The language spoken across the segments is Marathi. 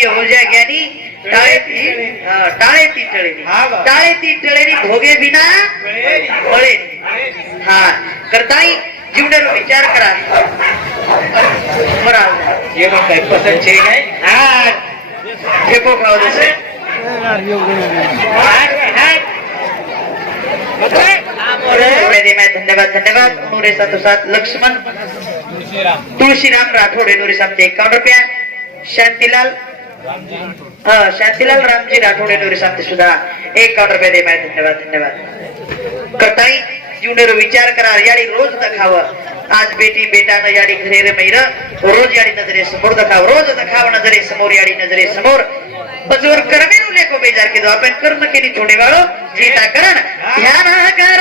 ये हो जाए ज्ञानी टाळे ती टळेली टाळे ती टळेली भोगे बिना पळे हा करताई जीवनावर विचार करा बरा ये मग काय पसंत छे काय हा फेको खाव जसे धन्यवाद धन्यवाद नूरे सात सात लक्ष्मण तुळशीराम राठोडे नूरे सात 51 रुपया शांतीलाल शांतीलाल रामजी राठोडे नूरे सात सुद्धा 51 रुपये दे धन्यवाद धन्यवाद करताई जीवनेरो विचार करा याडी रोज दखाव आज बेटी बेटा न याडी घरे रे मैर रोज याडी नजरे समोर दखाव रोज दखाव नजरे समोर याडी नजरे समोर बजोर करमे नु लेको बेजार के दो अपन कर्म के नी छोड़े वालो जीता करण ध्यान कर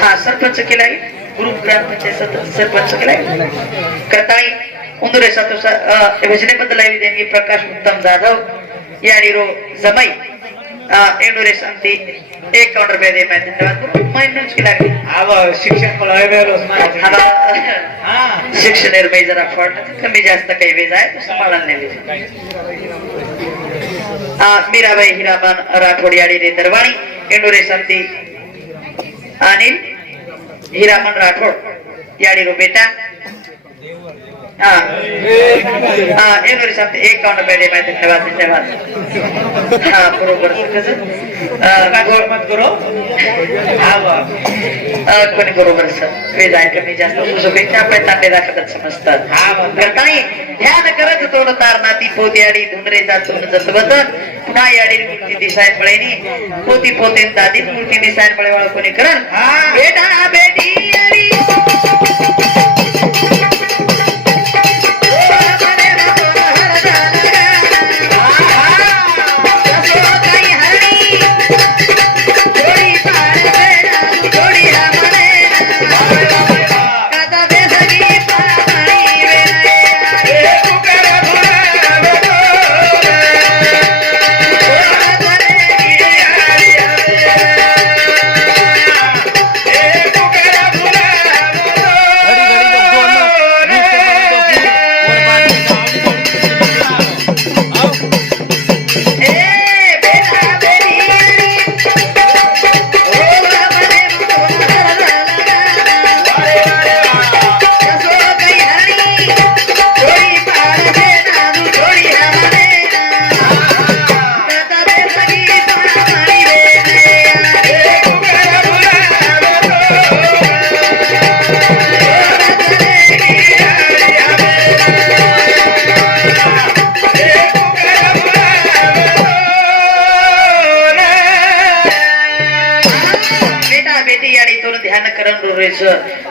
हा सरपंच केलाय ग्रुप ग्रामपंचायत सरपंच केलाय करताई उंदुरे सातोसा भजनेबद्दल देणगी प्रकाश उत्तम जाधव याडी रो जमाई एंडोरे शांती 51 रुपये दे धन्यवाद महिन्याच की लागली आव शिक्षण पळावे वेळोस मला हां शिक्षण निर्मय जरा फॉल्ट कमी जास्त काही वेज आहे तो सांभाळायला नाही मीराबाई हिराबान राठोड याडी रे दरवाणी एंडोरे शांती अनिल हिरामन राठोड याडी रो बेटा एनोरी साथ 51 रुपये दे धन्यवाद धन्यवाद हा बरोबर मत करो कोणी बरोबर सर वे जाय कमी जास्त शुभेच्छा आपण तांबे दाखवतात समजतात हा करताई ध्यान करत तोड तारणा ती पोती आडी धुंदरे जातून जसवत पुन्हा याडी मूर्ती दिसाय पळेनी पोती पोते दादी मूर्ती दिसाय पळे वाळ कोणी करन बेटा बेटी आडी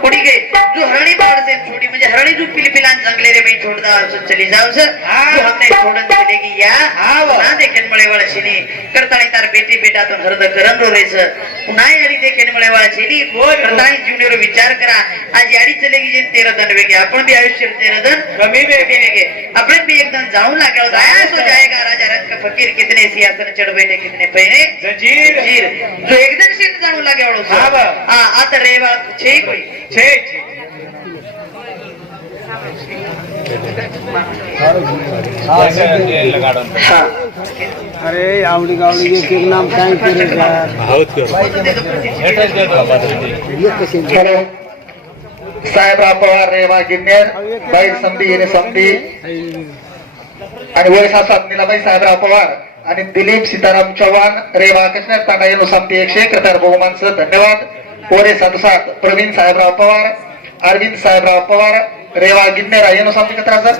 कोणी के जो हरणी बाढ़ से छोड़ी मुझे हरणी जो पिलपिलान जंगले रे में छोड़दा चली जाओ सर जो हमने छोड़न चलेगी या ना देखन मळे वाला छेनी करताई तार बेटी बेटा तो हरद करन रो रे सर पुन्हा याडी देखन मळे वाला छेनी करताई जीवनेरो विचार करा आज याडी चलेगी जे 13 दिन वेगे आपण भी आयुष्य 13 दिन कमी वेगे अपन भी एकदम जाऊं लागो जाया सो जाएगा राजा रंग का फकीर कितने सियासन चढ़ बैठे कितने पहने जंजीर जो एकदम से जाऊं लागो हां आता रेवा छे कोई छे हा अरे आवडी गावडी एक एक नाम काय केले यार हॅलो साहेबराव पवार रेवा गिन्नेर बाई समधी येणे समधी आणि वैसा साधनीलाबाई साहेबराव पवार आणि दिलीप सीताराम चव्हाण रेवा कृष्ण तांडा येणू समधी 100 कृतार बहुमानचं धन्यवाद ओरे साधुसात प्रवीण साहेबराव पवार अरविंद साहेबराव पवार रेवा गिन्नेर येणू समधी कत्राचं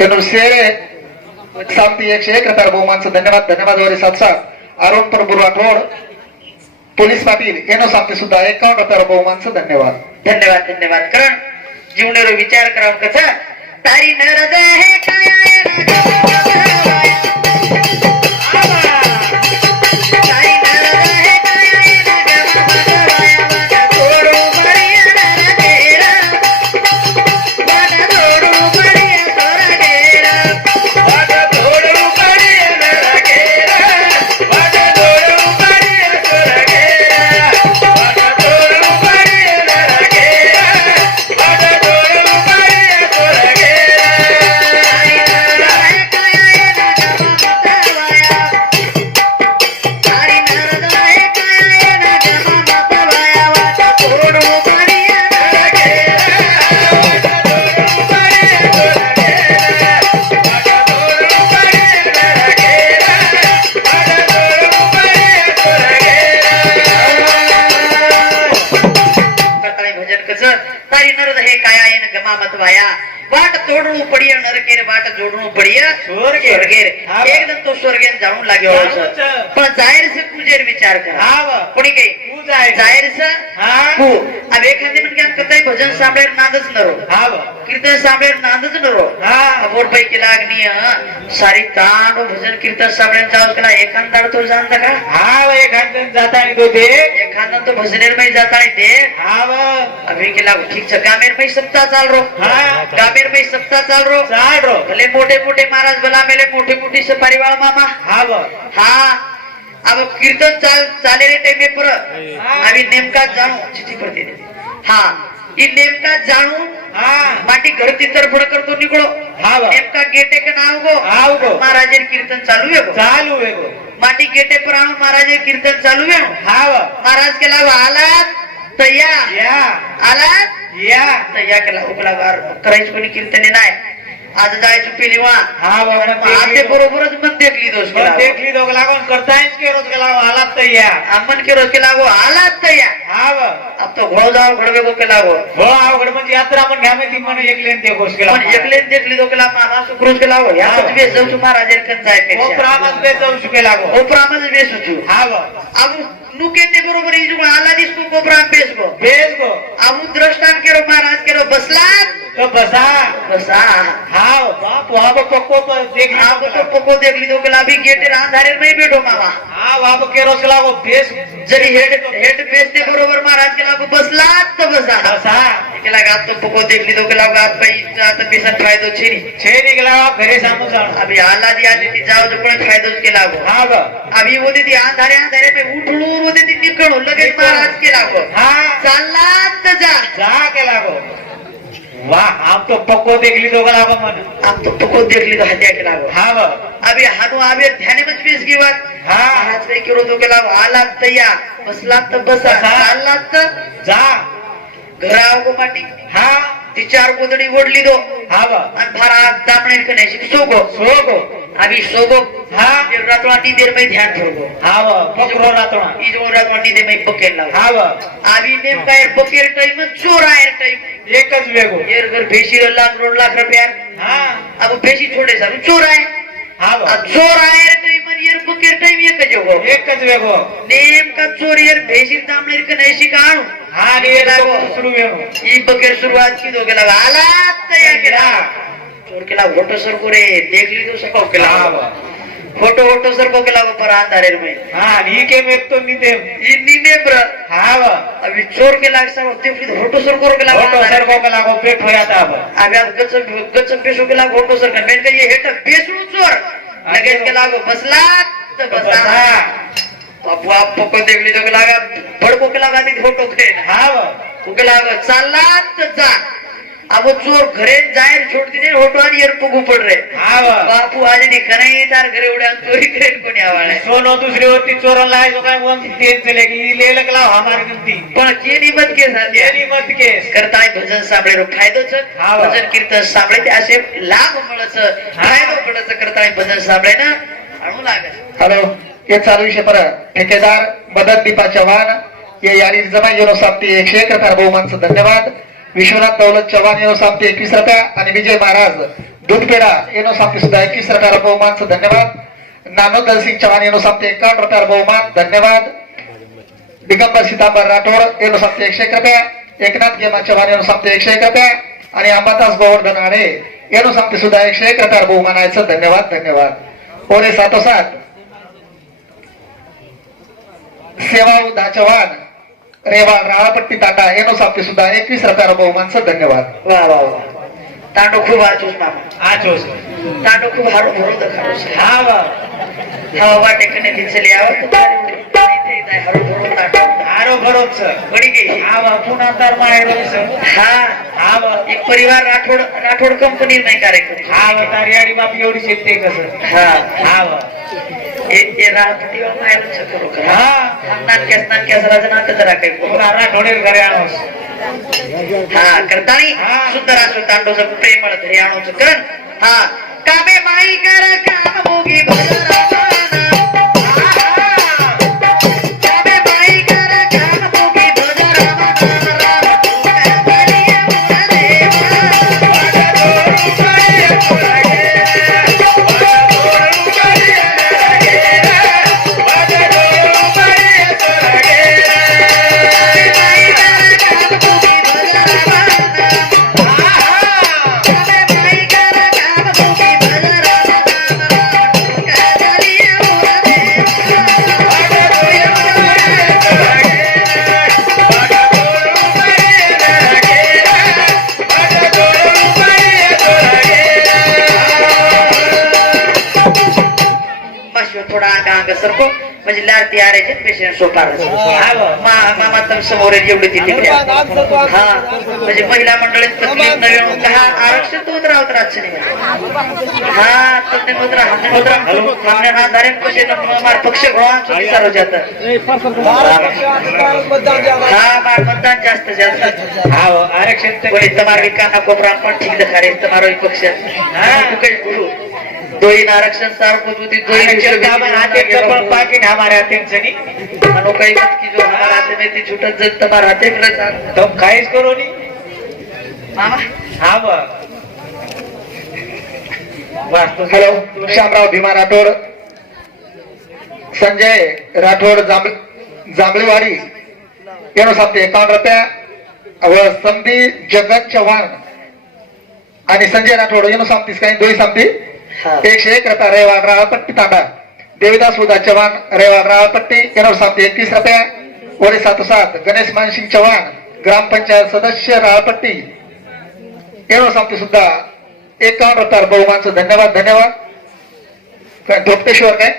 येणू शेरे समधी 100 कृतार बहुमानचं धन्यवाद ओरे साधुसात अरुण प्रभू राठोड पोलीस पाटील येणू समधी सुद्धा 51 कृतार बहुमानचं धन्यवाद धन्यवाद करण जीवनावर विचार करा कसा तारी नरद है काया वाट तोडणू पडिया नरकेर वाट जोडणू पडिया स्वर्गेर एकदम तो स्वर्गेन जाऊन लाग्यो पण जाहीर से तुझेर विचार कर कोणी काही तू जाहीर से तू अब एखादे म्हणजे आम कतई भजन सांभळेर नादच नरो कीर्तन सांभळेर नादच नरो बोर पैकी लागनी सारी तांड भजन कीर्तन सांभळेर जाऊस कला एखांदाड तो जानता का एखादं जाता आणि तो ते एखादा तो भजनेर में जाता है ते अभी के लागू ठीक है गामेर में सप्ताह चाल रो गामेर में सप्ताह चाल रो भले मोठे मोठे महाराज भला मेले मोठी मोठी सफारी वाला मामा हा अब कीर्तन चाले रे टाइम पर अभी नेमका जाणू चिठी पडते हा ई नेमका जाणू माटी घर ती तरफड करतो निकळो नेमका गेटे का नाव गो महाराजे कीर्तन चालू है माटी गेटे पर आणू महाराजे कीर्तन चालू है महाराज के लाभ आलात तयार आलात या केला उकला वार करायची कोणी कीर्तने नाही आज जायची पिली वा आते बरोबरच मन देखली दोष लागून करतायच के रोज के लागो आलात तयार अमन के रोज के लागो आलात तयार अब तो घोड़ जाओ घोड़वे को के लागो हो आवड म्हणजे यात्रा पण घ्यामे ती मन एकलेन ते गोष्ट केला पण एकलेन देखली दो केला मामा सुक्रोज के लागो या कुछ बेस जाऊ महाराज कन जाय ओ प्रामच बे जाऊ शुके लागो ओ प्रामच बेस होचू अब नुके ते बरोबर इजू आला दिसको को प्राम बेस गो अब द्रष्टान केरो महाराज केरो बसलात तो बसा हाव बाप वहां पक्को देख आप तो पक्को देख ली तो केला अभी गेटे अंधारे में बैठो मामा हां वहां पे केरोस के लागो बेस जरी हेड बेसते बरोबर महाराज के लागो बसलात तो बसा केला गात तो पक्को देख ली तो केला गात पई आता बेसन फायदो छेनी केला घरे सामू जाण अभी आला दिया ती जाओ तो पण फायदो के लागो हां अभी वो दी अंधारे में उठणू वो दी निकळो लगेच महाराज के लागो हां चाललात जा के लागो वाह आप तो पक्को देख ली तो लागो मन आप तो पक्को देख ली तो हत्या के लागो हां अभी हानु आवे ध्याने में पेश की बात महाराज काय करो तो के लागो आलात तयार बसलात तर बसा चाललात तर जा घराव को माटी हां ती चार गोदडी ओढली दो आणि फारा दामणे कने सोगो अभी सोगो रातों नी देर में ध्यान ठोगो पकरो रातों इजो रातों नी देर में बकेल लाव अभी नेम काय बकेल टाइम चोर आयर टाइम एकच वेगो येर घर भेशी लाख 2 लाख रुपया अब भेशी थोडे सारू चोर आहे चोर आयर टाइम येर बकेल टाइम एकच वेगो नेम का चोर येर भेशी दामणे कने शिकाणू सुरू ई बकेल शुरुआत की दो गेला आला तयार केला चोर केला फोटो सर को रे देख ली तो सबको केला फोटो सर को केला पर अंधारे में ई के में तो नीते ई नीने ब्र अभी चोर के लाग सब देख ली तो फोटो सर को केला पेट हो जाता अभी आप गच पेशो केला फोटो सर का मेन का ये हेट पेशू चोर लगेच केला बसला तो बसा अब आप पक्को देख ली तो लगा बड़को के लगा दी फोटो के को के लगा चाललात जा अब चोर घरे जाहिर छोड़ती दे होटवानी एर पुगू पड़ रहे बापू आज नहीं तार घरे उड़ा चोरी करे कोणी आवाळे सोनो दुसरी होती चोरन लायचो काय वन तेल चले की ले लगला हमारी गलती पण केली मत के साथ येली मत केस करताय भजन साबळे रो फायदो छ भजन कीर्तन साबळे ते असे लाभ मिळच फायदो पडच करताय भजन साबळे ना आणू लागत हॅलो ये चालू विषय पर ठेकेदार मदन दीपा चव्हाण ये यारी जमा युनो साप्ती 101 रुपया बहुमानचं धन्यवाद. विश्वनाथ दौलत चव्हाण युनो साप्ती 21 रुपया आणि विजय महाराज दूधपेडा युनो साप्ती सुद्धा 21 रुपया बहुमानचं धन्यवाद. नानोदर सिंग चव्हाण युनो साप्ती 51 रुपया बहुमान धन्यवाद. दिगंबर सीतांबर राठोड युनो साप्ती 101 रुपया. एकनाथ गेमा चव्हाण युनो साप्ती 101 रुपया आणि अंबादास गोवर्धन आडे युनो साप्ती सुद्धा 101 रुपया बहुमानाचं धन्यवाद धन्यवाद. ओरे सातोसात सेवा उदा चव्हाण रेवाळ राळपट्टी ताटा येनो साप्ती सुद्धा 21 रुपया बहुमानचं धन्यवाद. वा वा वा तांडो खूप आचूस मामा आचोस तांडो खूप हारू भरून दखाडूस हा वा हा वाटे कने दिसले आवर इथे इथे हारू भरून तांडो आरो बरोच बडी गई हा वा पुन्हा तर माहेरच हा हा वा एक परिवार राठोड कंपनी नाही कार्यक्रम हा वा तारी आडी बाप एवढी शेतते कसं हा हा वा ये राहपट्टीवर मायरच करू का हा नाटक्यास राजनाथ जरा काही पुन्हा राठोडे घरे आणोस हा करतानी हा. सुंदर असो तांडोचं प्रेमळ घरी आणूच कर हा कामे माई कर काम भोगी भजरा कामे माई कर काम भोगी भजरा थोडा अंग सरको म्हणजे लारती आरायचे पेशंट सोपार मामा तर समोर एवढी ती तिकडे हा म्हणजे महिला मंडळीत तकलीफ नवीन हा आरक्षण तो राहत राहत हा तज्ञ नोत्र हमने हा धारण कसे मार पक्ष घोळा चुकी सारो जात हा मार मतदान जास्त हा वा आरक्षण कोणी तुम्हारे काना कोपरा पण ठीक दखारे तुम्हारो पक्ष हा तू काही गुरु दोई आरक्षण सारखं होती पण पाकिट हमारे हाथे जनी मानो काही मत की जो हमारा हाथे में ती छूटत जत तुम्हारा हाथे में चाल तो काहीच करू नी मामा हा वा वास्तव हॅलो श्यामराव भीमा राठोड संजय राठोड जांभळीवाडी येनो साप्ती 51 रुपया व संधी जगत चव्हाण आणि संजय राठोड येनो साप्तीस काही दोई साप्ती 101 रुपया रेवाळ राळपट्टी तांडा. देविदास उदा चव्हाण रेवाळ राळपट्टी येनो साप्ती 31 रुपया. ओरे सातोसात गणेश मानसिंग चव्हाण ग्रामपंचायत सदस्य राळपट्टी येनो साप्ती सुद्धा 51 रुपया बहुमानचं धन्यवाद धन्यवाद. काय धोपटेश्वर काय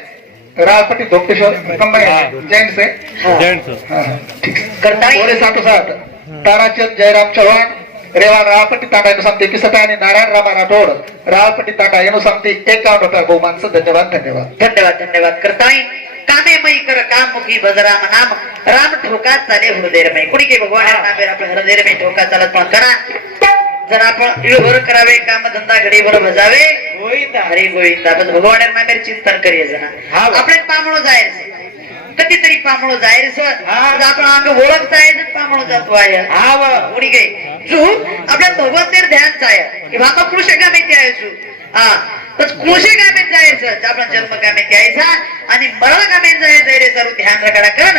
राळपट्टी धोपटेश्वर कंबाईन जेंट्स आहे करताई ओरे सातोसात ताराचंद जयराम चव्हाण रेवाळ राळपट्टी तांडा येनो साप्ती 21 रुपया आणि नारायण रामा राठोड राळपट्टी तांडा येनो साप्ती 51 रुपया बहुमानचं धन्यवाद धन्यवाद धन्यवाद धन्यवाद करताई कामे मई कर काम मुखी बजराम नाम राम ठोका चाले हृदय में कुणी के भगवान नामे आपल्या हृदय में ठोका चालत पण करा जर आपण इळभर करावे काम धंदा घडीभर भजावे गोविंदा हरी गोविंदा बस भगवान नामे चिंतन करिये जना આપણે પામણો જાય છે કદીતરી પામણો જાય છે આપણો અંગ ઓળખતા છે પામણો જતો આય હા વા ઉડી ગઈ જો આપણે ભગવત ધ્યાન થાય કે બાપા કૃષ્ણ ગામે ત્યાં છું હા બસ કૃષ્ણ ગામે જાય છે આપણા જન્મ ગામે ત્યાં છે અને મરણ ગામે જાય છે રે સરું ધ્યાન રખડા કર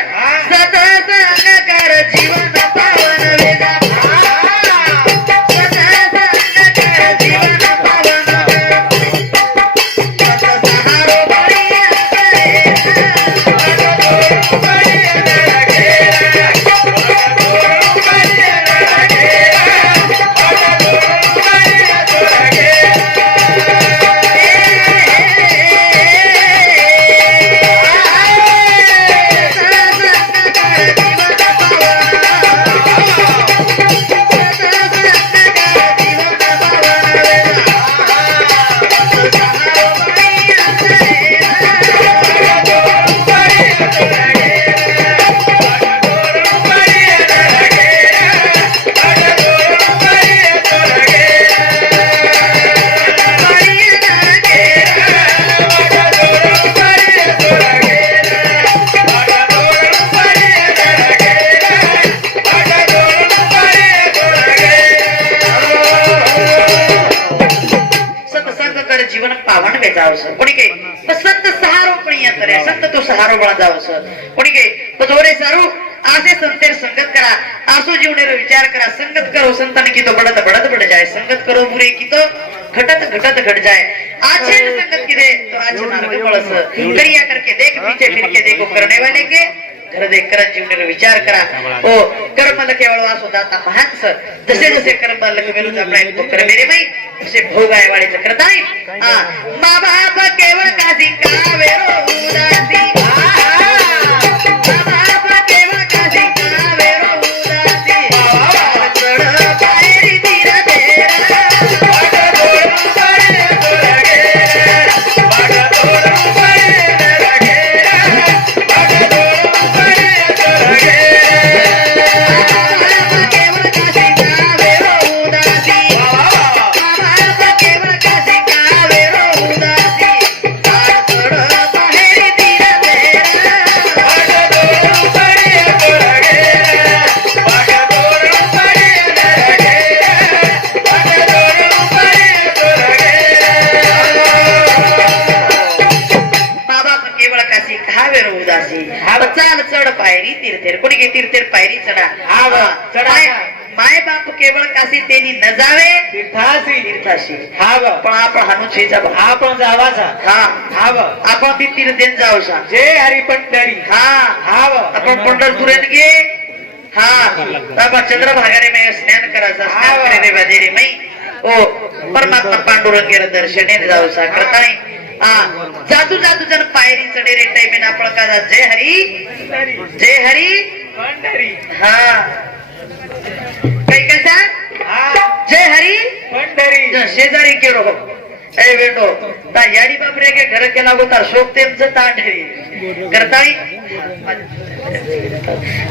સત સંગકાર જીવન પાવન વેદા पावन वे जावस कोणी के संत सहारो पण यंत्र संत तो सहारो बळा जावस कोणी के जोरे सारू आसे संतेर संगत करा आसो जीवनेर विचार करा संगत करो संतन की तो बढ़त बढ़ जाए संगत करो बुरे की तो घटत घट जाए आछे संगत की दे तो आछे मार्ग बळस करिया करके देख पीछे फिर के देखो करने वाले के घर देख कर जीवनेर विचार करा ओ कर्म लखेवळ वासो दाता महांस जसे जसे कर्म लखेवेलू आपले तो कर मेरे मई तसे भोग आहे वाळीच करताय मा बाप केवळ कासी कावेरो उदासी पायरी चढा माय बाप केवळ काशी तेनी न जावे तीर्थाशी पण आपण हानुछेचा आपण जावाचा आपण बी तीर्थेन जावसा जय हरी पंढरी आपण पंढरपुरेन गे आपण चंद्रभागारे मै स्नान करायचा स्नान करे रे बदेरे मै ओ परमात्मा पांडुरंगेर दर्शने जावसा करताय जादू जादू जन पायरी चढे रे टाइमेन आपण का जय हरी पंढरी काही कसा जय हरी पंढरी शेजारी केलो ए वेटो ता याडी बापरे के घर केला गो तार शोक तेमचं तांढरी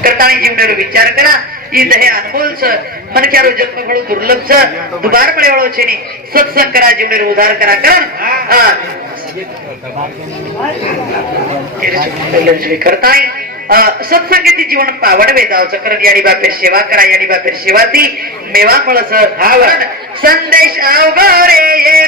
करताळी जीवनेर विचार करा ई दहे अनमोलच मन क्यारो जन्म घडो दुर्लभच दुबार पळे वळो छेनी सत्संग करा जीवनेर उद्धार करा करताय सत्संगती जीवन पावडवे जावचं कारण याडी बापेर सेवा करा याडी बापेर सेवा ती मेवा मळस संदेश आवरे ये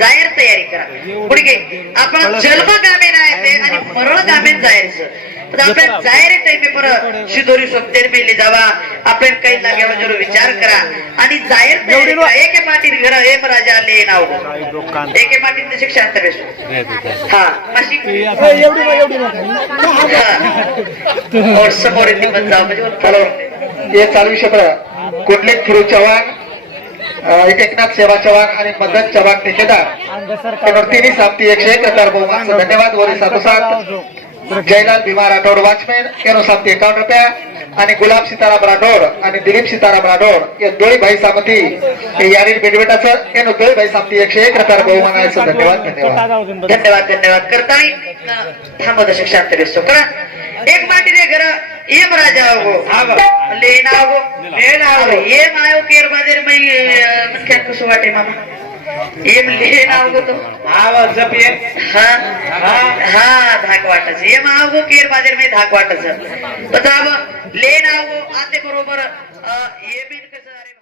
जाहीर तयारी करा पुढे आपण जन्मगामे नाही ते आणि मरण गामे जायचं आपल्या जाहीर टाइमे पर शिदोरी सोबतेर मेले जावा आपण काही लागेवा जरूर विचार करा आणि जाहीर एके माटी घर हेम राजा ले नाव एके माटी शिक्षा और समोर हे चालू शकत कुठले फिरू चव्हाण एकनाथ सेवा चव्हाण आणि मदन चव्हाण ठेकेदार तिन्ही सामती 101 हजार बहुमानचं धन्यवाद वरी साथोसाथ जयलाल भीमा राठोड वॉचमॅन केनो सामती 51 रुपया आणि गुलाब सीताराम राठोड आणि दिलीप सीताराम राठोड या दोन्ही भाई सामती यारी बेडवेटाचं केनो दोन्ही भाई सामती 101 हजार बहुमानाचं धन्यवाद धन्यवाद धन्यवाद धन्यवाद करताय थांबवत शिक्षा करा एक माटी रे घर एम राजा हो लेना हो ये मायो केर बादेर मै मन क्या कसो वाटे मामा एम लेना हो तो जप ये धाक वाटच एम आवो केर बादेर मै धाक वाटच बताव लेना हो आते बरोबर ये बिन कसं